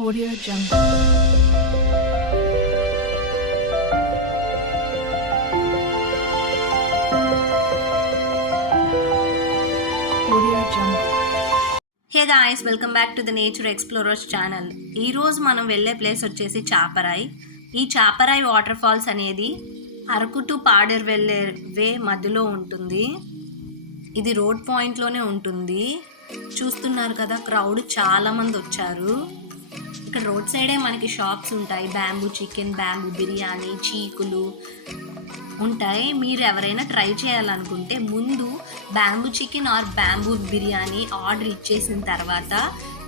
Audio Jungle. Audio Jungle. Hey guys welcome back to the nature explorers channel ఈరోజు మనం వెళ్ళే place వచ్చేసి చాపరాయి. ఈ చాపరాయి వాటర్ ఫాల్స్ అనేది అరకు టు పాడేరు వెళ్ళే వే మధ్యలో ఉంటుంది. ఇది రోడ్ పాయింట్లోనే ఉంటుంది. చూస్తున్నారు కదా క్రౌడ్ చాలామంది వచ్చారు. ఇక్కడ రోడ్ సైడే మనకి షాప్స్ ఉంటాయి. బ్యాంబూ చికెన్ బ్యాంబూ బిర్యానీ చీకులు ఉంటాయి. మీరు ఎవరైనా ట్రై చేయాలనుకుంటే ముందు bamboo chicken or bamboo biryani order ఇచ్చేసిన తర్వాత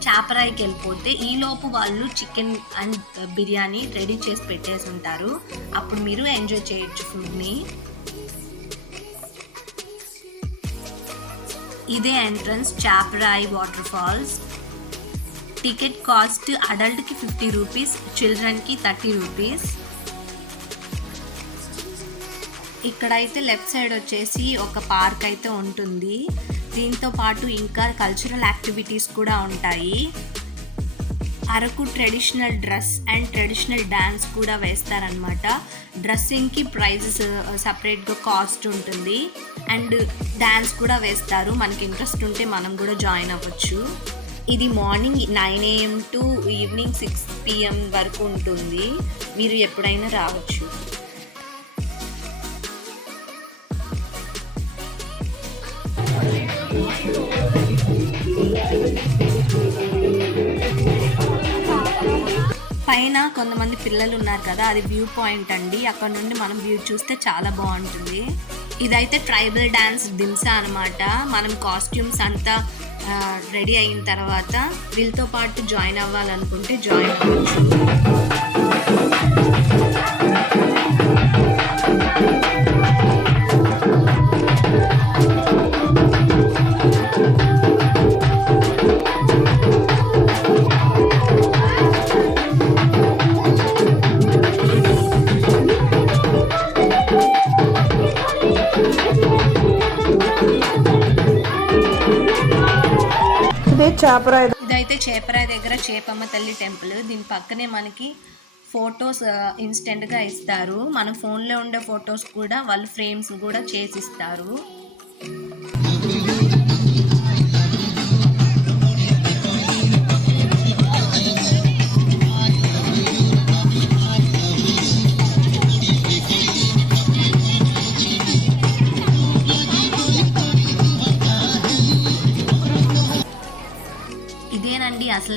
చాపరాయికి వెళ్ళిపోతే ఈలోపు వాళ్ళు చికెన్ అండ్ బిర్యానీ రెడీ చేసి పెట్టేసి ఉంటారు. అప్పుడు మీరు ఎంజాయ్ చేయొచ్చు ఫుడ్ని. ఇదే entrance Chaparai water falls. Ticket cost అడల్ట్కి fifty rupees చిల్డ్రన్కి థర్టీ రూపీస్. ఇక్కడైతే లెఫ్ట్ సైడ్ వచ్చేసి ఒక పార్క్ అయితే ఉంటుంది. దీంతో పాటు ఇంకా కల్చరల్ యాక్టివిటీస్ కూడా ఉంటాయి. Araku traditional dress and traditional dance కూడా వేస్తారనమాట డ్రెస్సింగ్కి ప్రైజెస్ సపరేట్గా కాస్ట్ ఉంటుంది. అండ్ డ్యాన్స్ కూడా వేస్తారు. మనకి ఇంట్రెస్ట్ ఉంటే మనం కూడా జాయిన్ అవ్వచ్చు. ఇది morning nine AM to evening six PM వరకు ఉంటుంది. మీరు ఎప్పుడైనా రావచ్చు. పైన కొంతమంది పిల్లలు ఉన్నారు కదా అది వ్యూ పాయింట్ అండి. అక్కడ నుండి మనం వ్యూ చూస్తే చాలా బాగుంటుంది. ఇదైతే ట్రైబల్ డ్యాన్స్ దింసా అనమాట మనం కాస్ట్యూమ్స్ అంతా రెడీ అయిన తర్వాత వీళ్ళతో పాటు జాయిన్ అవ్వాలనుకుంటే జాయిన్ అవ్వచ్చు. ఇదే చేపరాయి ఇదైతే చేపరాయి దగ్గర చేపమ్మ తల్లి టెంపుల్. దీని పక్కనే మనకి ఫొటోస్ ఇన్స్టెంట్గా ఇస్తారు. మన ఫోన్లో ఉండే ఫొటోస్ కూడా వాళ్ళు ఫ్రేమ్స్ కూడా చేసిస్తారు.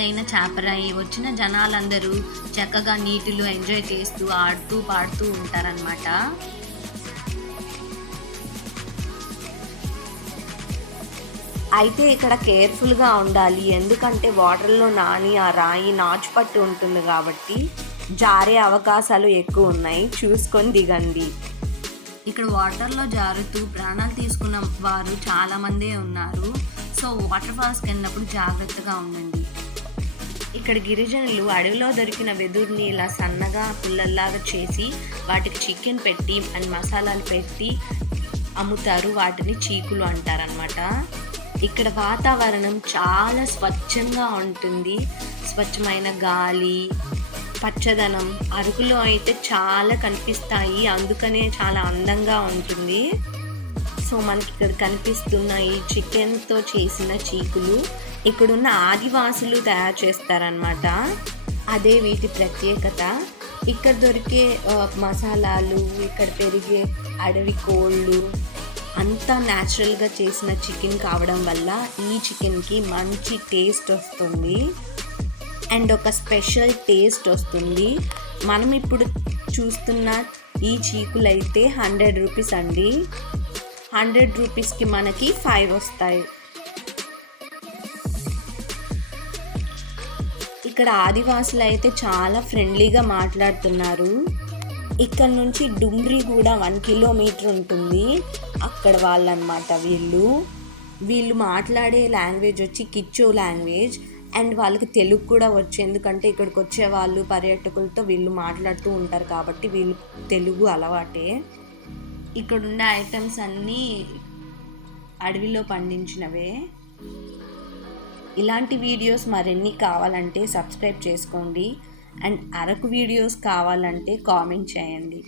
అసలైన చేపరాయి వచ్చిన జనాలందరూ చక్కగా నీటిలో ఎంజాయ్ చేస్తూ ఆడుతూ పాడుతూ ఉంటారనమాట అయితే ఇక్కడ కేర్ఫుల్గా ఉండాలి. ఎందుకంటే వాటర్లో నాని ఆ రాయి నాచు పట్టి ఉంటుంది కాబట్టి జారే అవకాశాలు ఎక్కువ ఉన్నాయి. చూసుకొని దిగండి. ఇక్కడ వాటర్లో జారుతూ ప్రాణాలు తీసుకున్న వారు చాలా మందే ఉన్నారు. సో వాటర్ ఫాల్స్కి వెళ్ళినప్పుడు జాగ్రత్తగా ఉండండి. ఇక్కడ గిరిజనులు అడవిలో దొరికిన వెదురుని ఇలా సన్నగా పుల్లల్లాగా చేసి వాటికి చికెన్ పెట్టి అండ్ మసాలాలు పెట్టి అమ్ముతారు. వాటిని చీకులు అంటారనమాట ఇక్కడ వాతావరణం చాలా స్వచ్ఛంగా ఉంటుంది. స్వచ్ఛమైన గాలి పచ్చదనం అరకులో అయితే చాలా కనిపిస్తాయి. అందుకనే చాలా అందంగా ఉంటుంది. సో మనకి ఇక్కడ కనిపిస్తున్న ఈ చికెన్తో చేసిన చీకులు ఇక్కడున్న ఆదివాసులు తయారు చేస్తారనమాట అదే వీటి ప్రత్యేకత. ఇక్కడ దొరికే మసాలాలు ఇక్కడ పెరిగే అడవి కోళ్ళు అంతా న్యాచురల్గా చేసిన చికెన్ కావడం వల్ల ఈ చికెన్కి మంచి టేస్ట్ వస్తుంది. అండ్ ఒక స్పెషల్ టేస్ట్ వస్తుంది. మనం ఇప్పుడు చూస్తున్న ఈ చీకులు అయితే హండ్రెడ్ రూపీస్ అండి. హండ్రెడ్ రూపీస్కి మనకి ఫైవ్ వస్తాయి. ఇక్కడ ఆదివాసులు అయితే చాలా ఫ్రెండ్లీగా మాట్లాడుతున్నారు. ఇక్కడ నుంచి డుమ్రి కూడా వన్ కిలోమీటర్ ఉంటుంది. అక్కడ వాళ్ళనమాట వీళ్ళు. వీళ్ళు మాట్లాడే లాంగ్వేజ్ వచ్చి కిచ్చో లాంగ్వేజ్. అండ్ వాళ్ళకి తెలుగు కూడా వచ్చు. ఎందుకంటే ఇక్కడికి వచ్చే వాళ్ళు పర్యాటకులతో వీళ్ళు మాట్లాడుతూ ఉంటారు కాబట్టి వీళ్ళు తెలుగు అలవాటే. ఇక్కడ ఉండే ఐటమ్స్ అన్నీ అడవిలో పండించినవే. ఇలాంటి వీడియోస్ మరిన్ని కావాలంటే సబ్స్క్రైబ్ చేసుకోండి. అండ్ అరకు వీడియోస్ కావాలంటే కామెంట్ చేయండి.